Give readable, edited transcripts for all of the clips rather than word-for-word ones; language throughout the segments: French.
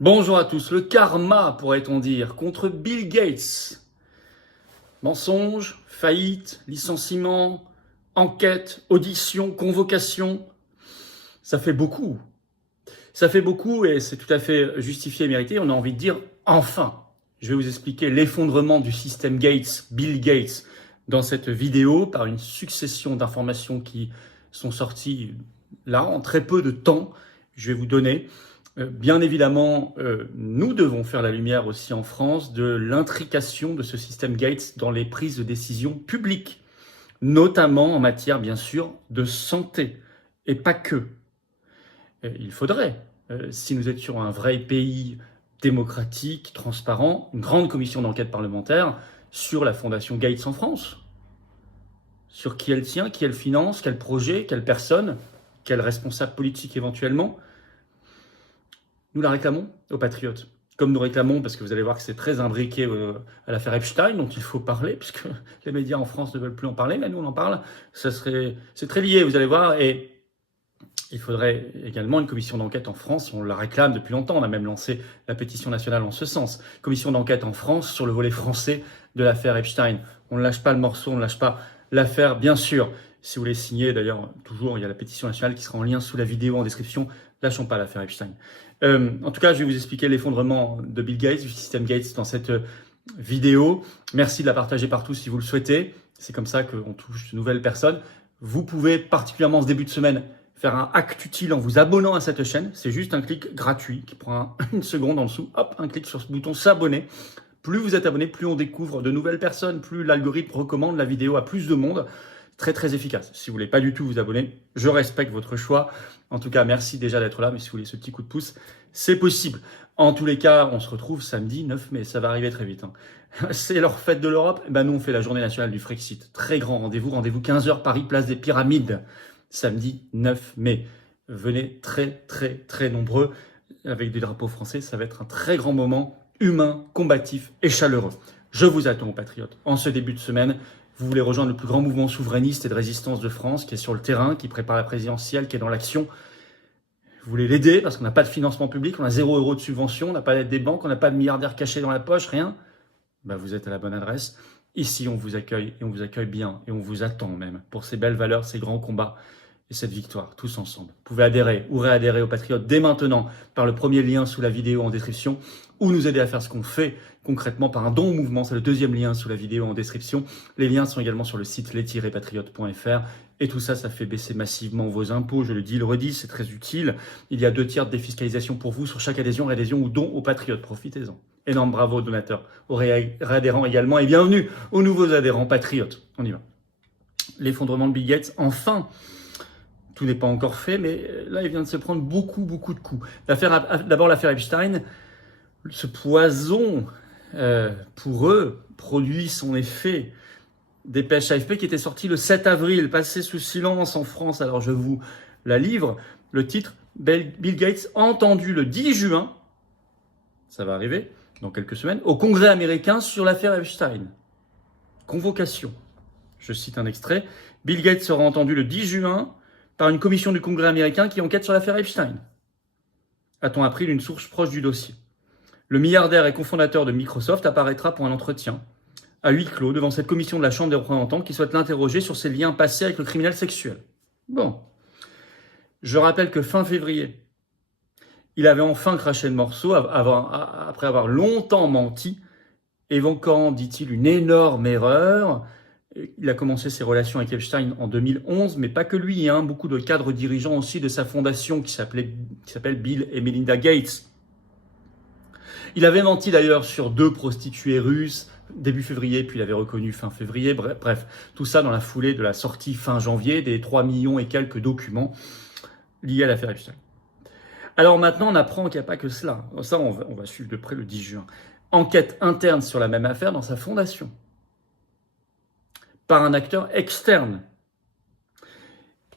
Bonjour à tous. Le karma, pourrait-on dire, contre Bill Gates. Mensonges, faillite, licenciement, enquête, audition, convocation. Ça fait beaucoup. Ça fait beaucoup et c'est tout à fait justifié et mérité. On a envie de dire enfin. Je vais vous expliquer l'effondrement du système Gates, Bill Gates, dans cette vidéo par une succession d'informations qui sont sorties là en très peu de temps. Je vais vous donner. Bien évidemment, nous devons faire la lumière aussi en France de l'intrication de ce système Gates dans les prises de décision publiques, notamment en matière, bien sûr, de santé, et pas que. Il faudrait, si nous étions un vrai pays démocratique, transparent, une grande commission d'enquête parlementaire sur la fondation Gates en France, sur qui elle tient, qui elle finance, quel projet, quelle personne, quel responsable politique éventuellement. Nous la réclamons aux patriotes. Comme nous réclamons, parce que vous allez voir que c'est très imbriqué à l'affaire Epstein, dont il faut parler, puisque les médias en France ne veulent plus en parler, mais nous on en parle. C'est très lié, vous allez voir, et il faudrait également une commission d'enquête en France. On la réclame depuis longtemps, on a même lancé la pétition nationale en ce sens. Commission d'enquête en France sur le volet français de l'affaire Epstein. On ne lâche pas le morceau, on ne lâche pas l'affaire, bien sûr. Si vous voulez signer, d'ailleurs, toujours, il y a la pétition nationale qui sera en lien sous la vidéo en description. Lâchons pas l'affaire Epstein. En tout cas, je vais vous expliquer l'effondrement de Bill Gates, du système Gates dans cette vidéo. Merci de la partager partout si vous le souhaitez. C'est comme ça qu'on touche de nouvelles personnes. Vous pouvez, particulièrement ce début de semaine, faire un acte utile en vous abonnant à cette chaîne. C'est juste un clic gratuit qui prend une seconde en dessous. Hop, un clic sur ce bouton s'abonner. Plus vous êtes abonné, plus on découvre de nouvelles personnes, plus l'algorithme recommande la vidéo à plus de monde. Très très efficace. Si vous voulez pas du tout vous abonner, je respecte votre choix. En tout cas, merci déjà d'être là, mais si vous voulez ce petit coup de pouce, c'est possible. En tous les cas, on se retrouve samedi 9 mai, ça va arriver très vite. C'est leur fête de l'Europe, nous on fait la journée nationale du Frexit. Très grand rendez-vous 15h Paris, place des Pyramides, samedi 9 mai. Venez très très très nombreux avec des drapeaux français, ça va être un très grand moment humain, combatif et chaleureux. Je vous attends, patriotes, en ce début de semaine. Vous voulez rejoindre le plus grand mouvement souverainiste et de résistance de France, qui est sur le terrain, qui prépare la présidentielle, qui est dans l'action. Vous voulez l'aider parce qu'on n'a pas de financement public, on a 0 € de subvention, on n'a pas d'aide des banques, on n'a pas de milliardaires cachés dans la poche, rien. Vous êtes à la bonne adresse. Ici, on vous accueille et on vous accueille bien et on vous attend même pour ces belles valeurs, ces grands combats et cette victoire, tous ensemble. Vous pouvez adhérer ou réadhérer aux Patriotes dès maintenant par le premier lien sous la vidéo en description ou nous aider à faire ce qu'on fait concrètement par un don au mouvement. C'est le deuxième lien sous la vidéo en description. Les liens sont également sur le site les-patriotes.fr et tout ça, ça fait baisser massivement vos impôts. Je le dis, le redis, c'est très utile. Il y a 2 tiers de défiscalisation pour vous sur chaque adhésion, réadhésion ou don aux Patriotes. Profitez-en. Énorme bravo aux donateurs, aux réadhérents également et bienvenue aux nouveaux adhérents Patriotes. On y va. L'effondrement de Bill Gates, enfin. Tout n'est pas encore fait, mais là, il vient de se prendre beaucoup de coups. D'abord, l'affaire Epstein, ce poison, pour eux, produit son effet. Dépêche AFP qui était sortie le 7 avril, passé sous silence en France. Alors, je vous la livre. Le titre, Bill Gates entendu le 10 juin, ça va arriver dans quelques semaines, au Congrès américain sur l'affaire Epstein. Convocation. Je cite un extrait. Bill Gates sera entendu le 10 juin par une commission du Congrès américain qui enquête sur l'affaire Epstein. A-t-on appris d'une source proche du dossier. Le milliardaire et cofondateur de Microsoft apparaîtra pour un entretien à huis clos devant cette commission de la Chambre des représentants qui souhaite l'interroger sur ses liens passés avec le criminel sexuel. Bon. Je rappelle que fin février, il avait enfin craché le morceau après avoir longtemps menti, évoquant, dit-il, une énorme erreur. Il a commencé ses relations avec Epstein en 2011, mais pas que lui, beaucoup de cadres dirigeants aussi de sa fondation qui s'appelle Bill et Melinda Gates. Il avait menti d'ailleurs sur 2 prostituées russes début février, puis il avait reconnu fin février. Bref, tout ça dans la foulée de la sortie fin janvier des 3 millions et quelques documents liés à l'affaire Epstein. Alors maintenant, on apprend qu'il n'y a pas que cela. Ça, on va suivre de près le 10 juin. Enquête interne sur la même affaire dans sa fondation, par un acteur externe.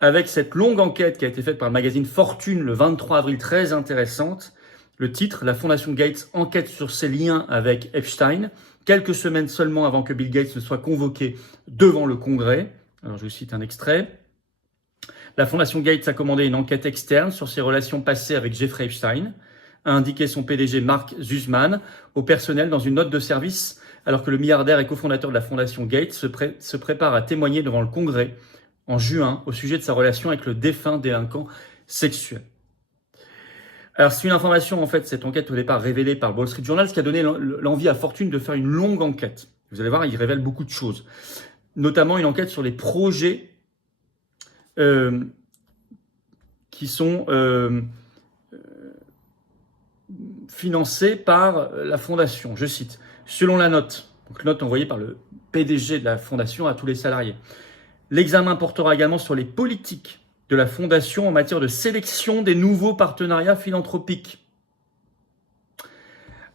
Avec cette longue enquête qui a été faite par le magazine Fortune le 23 avril, très intéressante, le titre, la fondation Gates enquête sur ses liens avec Epstein, quelques semaines seulement avant que Bill Gates ne soit convoqué devant le Congrès. Alors je vous cite un extrait. La fondation Gates a commandé une enquête externe sur ses relations passées avec Jeffrey Epstein, a indiqué son PDG Mark Zussman au personnel dans une note de service, alors que le milliardaire et cofondateur de la fondation Gates se prépare à témoigner devant le Congrès en juin au sujet de sa relation avec le défunt délinquant sexuel. Alors c'est une information, en fait, cette enquête au départ révélée par Wall Street Journal, ce qui a donné l'envie à Fortune de faire une longue enquête. Vous allez voir, il révèle beaucoup de choses, notamment une enquête sur les projets qui sont financés par la fondation. Je cite, selon la note, donc note envoyée par le PDG de la fondation à tous les salariés, l'examen portera également sur les politiques de la fondation en matière de sélection des nouveaux partenariats philanthropiques.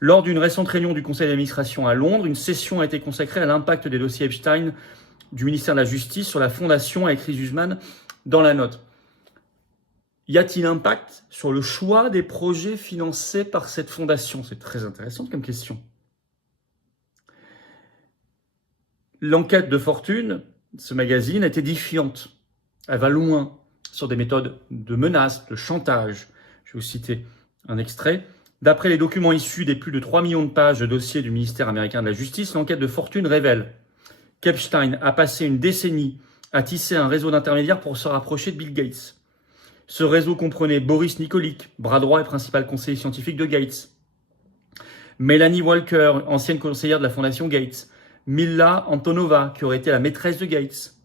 Lors d'une récente réunion du conseil d'administration à Londres, une session a été consacrée à l'impact des dossiers Epstein du ministère de la Justice sur la fondation, a écrit Zussman dans la note. Y a-t-il impact sur le choix des projets financés par cette fondation? C'est très intéressant comme question. L'enquête de Fortune, ce magazine, est édifiante. Elle va loin sur des méthodes de menaces, de chantage. Je vais vous citer un extrait. D'après les documents issus des plus de 3 millions de pages de dossiers du ministère américain de la Justice, l'enquête de Fortune révèle qu'Epstein a passé une décennie à tisser un réseau d'intermédiaires pour se rapprocher de Bill Gates. Ce réseau comprenait Boris Nikolic, bras droit et principal conseiller scientifique de Gates, Melanie Walker, ancienne conseillère de la fondation Gates, Mila Antonova, qui aurait été la maîtresse de Gates.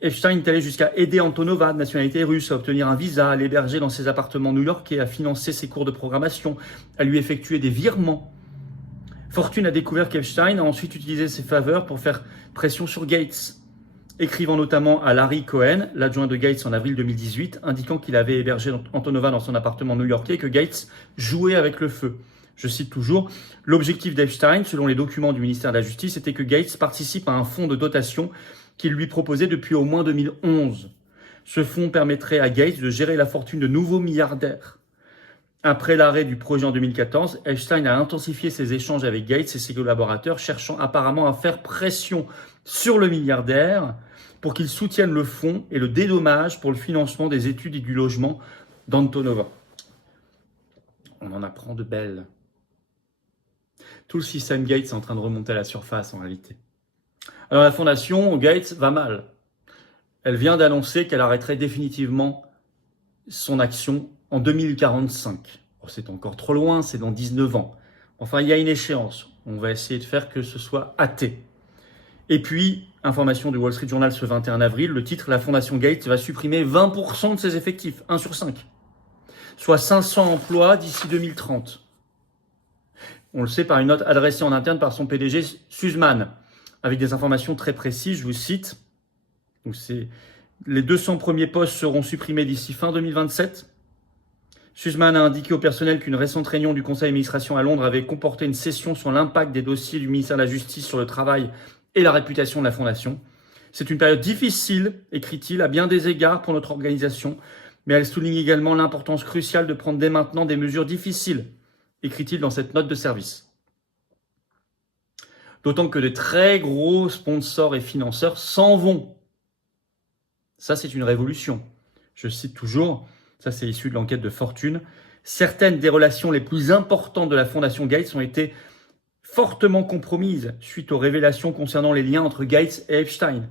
Epstein est allé jusqu'à aider Antonova, de nationalité russe, à obtenir un visa, à l'héberger dans ses appartements new-yorkais, à financer ses cours de programmation, à lui effectuer des virements. Fortune a découvert qu'Epstein a ensuite utilisé ses faveurs pour faire pression sur Gates, écrivant notamment à Larry Cohen, l'adjoint de Gates en avril 2018, indiquant qu'il avait hébergé Antonova dans son appartement new-yorkais et que Gates jouait avec le feu. Je cite toujours, l'objectif d'Epstein, selon les documents du ministère de la Justice, était que Gates participe à un fonds de dotation qu'il lui proposait depuis au moins 2011. Ce fonds permettrait à Gates de gérer la fortune de nouveaux milliardaires. Après l'arrêt du projet en 2014, Epstein a intensifié ses échanges avec Gates et ses collaborateurs, cherchant apparemment à faire pression sur le milliardaire pour qu'il soutienne le fonds et le dédommage pour le financement des études et du logement d'Antonova. On en apprend de belles. Tout le système Gates est en train de remonter à la surface en réalité. Alors la fondation Gates va mal. Elle vient d'annoncer qu'elle arrêterait définitivement son action en 2045. Oh, c'est encore trop loin, c'est dans 19 ans. Enfin, il y a une échéance. On va essayer de faire que ce soit hâté. Et puis, information du Wall Street Journal ce 21 avril, le titre, la fondation Gates va supprimer 20% de ses effectifs, 1 sur 5. Soit 500 emplois d'ici 2030. On le sait par une note adressée en interne par son PDG Zussman, avec des informations très précises, je vous cite. Donc les 200 premiers postes seront supprimés d'ici fin 2027. Zussman a indiqué au personnel qu'une récente réunion du conseil d'administration à Londres avait comporté une session sur l'impact des dossiers du ministère de la Justice sur le travail et la réputation de la fondation. C'est une période difficile, écrit-il, à bien des égards pour notre organisation, mais elle souligne également l'importance cruciale de prendre dès maintenant des mesures difficiles, écrit-il dans cette note de service. D'autant que de très gros sponsors et financeurs s'en vont. Ça, c'est une révolution. Je cite toujours, ça c'est issu de l'enquête de Fortune, certaines des relations les plus importantes de la fondation Gates ont été fortement compromises suite aux révélations concernant les liens entre Gates et Epstein.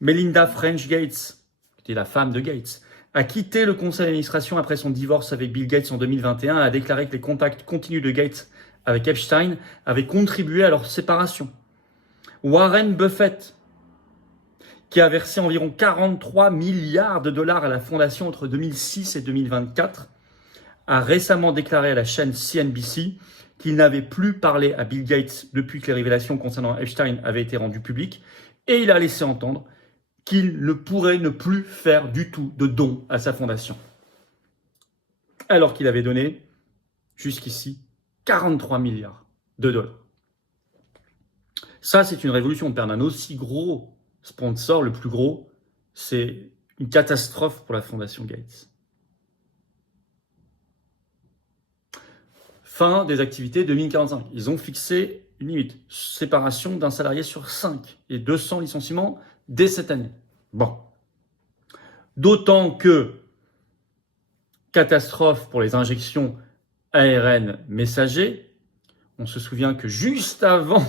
Melinda French Gates, qui était la femme de Gates, a quitté le conseil d'administration après son divorce avec Bill Gates en 2021 et a déclaré que les contacts continus de Gates avec Epstein avaient contribué à leur séparation. Warren Buffett, qui a versé environ 43 milliards de dollars à la fondation entre 2006 et 2024, a récemment déclaré à la chaîne CNBC qu'il n'avait plus parlé à Bill Gates depuis que les révélations concernant Epstein avaient été rendues publiques, et il a laissé entendre qu'il ne pourrait ne plus faire du tout de dons à sa fondation. Alors qu'il avait donné, jusqu'ici, 43 milliards de dollars. Ça, c'est une révolution de perdre un aussi gros sponsor, le plus gros. C'est une catastrophe pour la fondation Gates. Fin des activités 2045. Ils ont fixé une limite. Séparation d'un salarié sur 5 et 200 licenciements dès cette année. Bon. D'autant que catastrophe pour les injections ARN messager. On se souvient que juste avant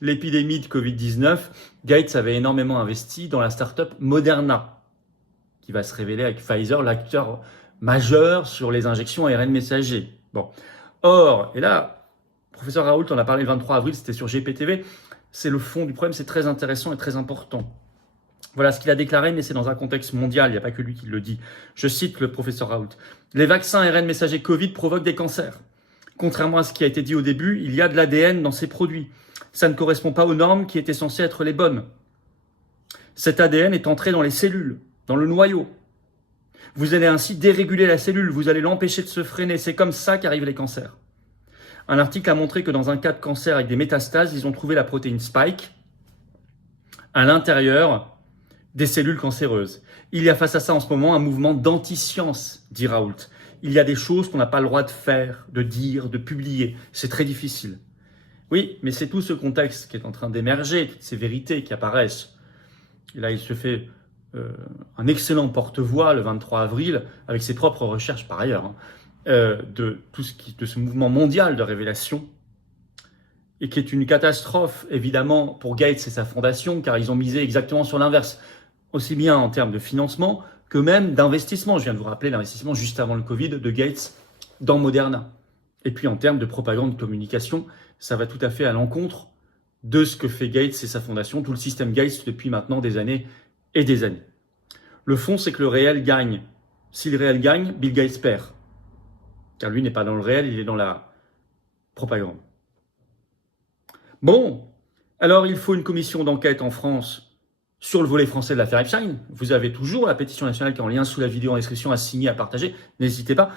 l'épidémie de Covid-19, Gates avait énormément investi dans la start-up Moderna, qui va se révéler avec Pfizer l'acteur majeur sur les injections ARN messager. Bon. Or, et là, professeur Raoult en a parlé le 23 avril, c'était sur GPTV, c'est le fond du problème, c'est très intéressant et très important. Voilà ce qu'il a déclaré, mais c'est dans un contexte mondial, il n'y a pas que lui qui le dit. Je cite le professeur Raoult. Les vaccins ARN messager Covid provoquent des cancers. Contrairement à ce qui a été dit au début, il y a de l'ADN dans ces produits. Ça ne correspond pas aux normes qui étaient censées être les bonnes. Cet ADN est entré dans les cellules, dans le noyau. Vous allez ainsi déréguler la cellule, vous allez l'empêcher de se freiner. C'est comme ça qu'arrivent les cancers. Un article a montré que dans un cas de cancer avec des métastases, ils ont trouvé la protéine Spike à l'intérieur des cellules cancéreuses. Il y a face à ça en ce moment un mouvement d'anti-science, dit Raoult. Il y a des choses qu'on n'a pas le droit de faire, de dire, de publier. C'est très difficile. Oui, mais c'est tout ce contexte qui est en train d'émerger, toutes ces vérités qui apparaissent. Et là, il se fait un excellent porte-voix le 23 avril, avec ses propres recherches par ailleurs, de ce mouvement mondial de révélation, et qui est une catastrophe, évidemment, pour Gates et sa fondation, car ils ont misé exactement sur l'inverse, aussi bien en termes de financement que même d'investissement. Je viens de vous rappeler l'investissement juste avant le Covid de Gates dans Moderna. Et puis en termes de propagande, de communication, ça va tout à fait à l'encontre de ce que fait Gates et sa fondation, tout le système Gates depuis maintenant des années et des années. Le fond, c'est que le réel gagne. Si le réel gagne, Bill Gates perd. Car lui n'est pas dans le réel, il est dans la propagande. Bon, alors il faut une commission d'enquête en France sur le volet français de l'affaire Epstein. Vous avez toujours la pétition nationale qui est en lien sous la vidéo en description à signer, à partager. N'hésitez pas.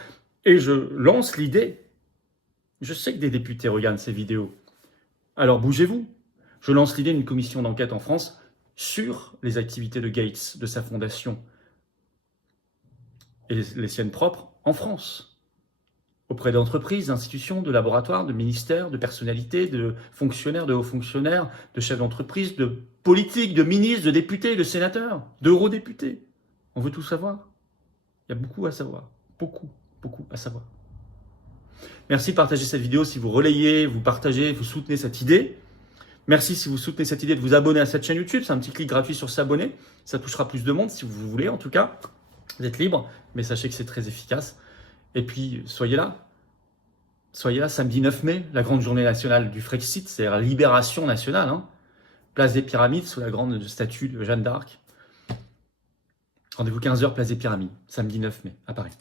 Et je lance l'idée. Je sais que des députés regardent ces vidéos. Alors bougez-vous. Je lance l'idée d'une commission d'enquête en France sur les activités de Gates, de sa fondation et les siennes propres en France. Auprès d'entreprises, d'institutions, de laboratoires, de ministères, de personnalités, de fonctionnaires, de hauts fonctionnaires, de chefs d'entreprise, de politiques, de ministres, de députés, de sénateurs, d'eurodéputés. On veut tout savoir. Il y a beaucoup à savoir. Beaucoup à savoir. Merci de partager cette vidéo si vous relayez, vous partagez, vous soutenez cette idée. Merci si vous soutenez cette idée de vous abonner à cette chaîne YouTube. C'est un petit clic gratuit sur s'abonner. Ça touchera plus de monde si vous voulez en tout cas. Vous êtes libre, mais sachez que c'est très efficace. Et puis, soyez là. Soyez là samedi 9 mai, la grande journée nationale du Frexit, c'est la libération nationale. Place des Pyramides, sous la grande statue de Jeanne d'Arc. Rendez-vous 15h, place des Pyramides, samedi 9 mai, à Paris.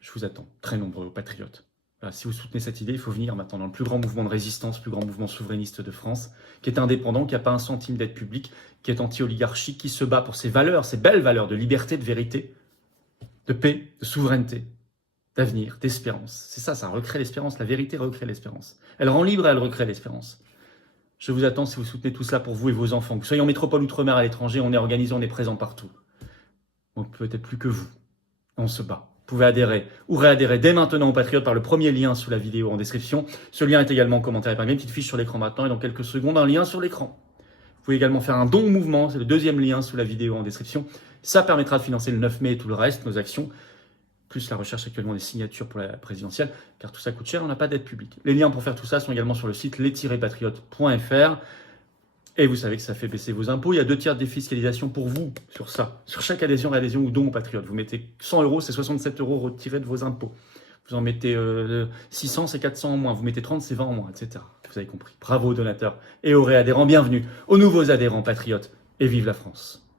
Je vous attends, très nombreux patriotes. Voilà, si vous soutenez cette idée, il faut venir maintenant dans le plus grand mouvement de résistance, le plus grand mouvement souverainiste de France, qui est indépendant, qui n'a pas un centime d'aide publique, qui est anti-oligarchique, qui se bat pour ses valeurs, ses belles valeurs de liberté, de vérité, de paix, de souveraineté, d'avenir, d'espérance. C'est ça recrée l'espérance. La vérité recrée l'espérance. Elle rend libre et elle recrée l'espérance. Je vous attends si vous soutenez tout cela pour vous et vos enfants. Que vous soyez en métropole, outre-mer, à l'étranger, on est organisé, on est présent partout. Donc peut-être plus que vous. On se bat. Vous pouvez adhérer ou réadhérer dès maintenant aux Patriotes par le premier lien sous la vidéo en description. Ce lien est également en commentaire épinglé, une petite fiche sur l'écran maintenant et dans quelques secondes un lien sur l'écran. Vous pouvez également faire un don au mouvement, c'est le deuxième lien sous la vidéo en description. Ça permettra de financer le 9 mai et tout le reste, nos actions, plus la recherche actuellement des signatures pour la présidentielle, car tout ça coûte cher, on n'a pas d'aide publique. Les liens pour faire tout ça sont également sur le site les-patriotes.fr. Et vous savez que ça fait baisser vos impôts. Il y a 2 tiers de défiscalisation pour vous sur ça. Sur chaque adhésion ou don aux Patriotes. Vous mettez 100 €, c'est 67 € retirés de vos impôts. Vous en mettez 600, c'est 400 en moins. Vous mettez 30, c'est 20 en moins, etc. Vous avez compris. Bravo aux donateurs et aux réadhérents. Bienvenue aux nouveaux adhérents Patriotes. Et vive la France.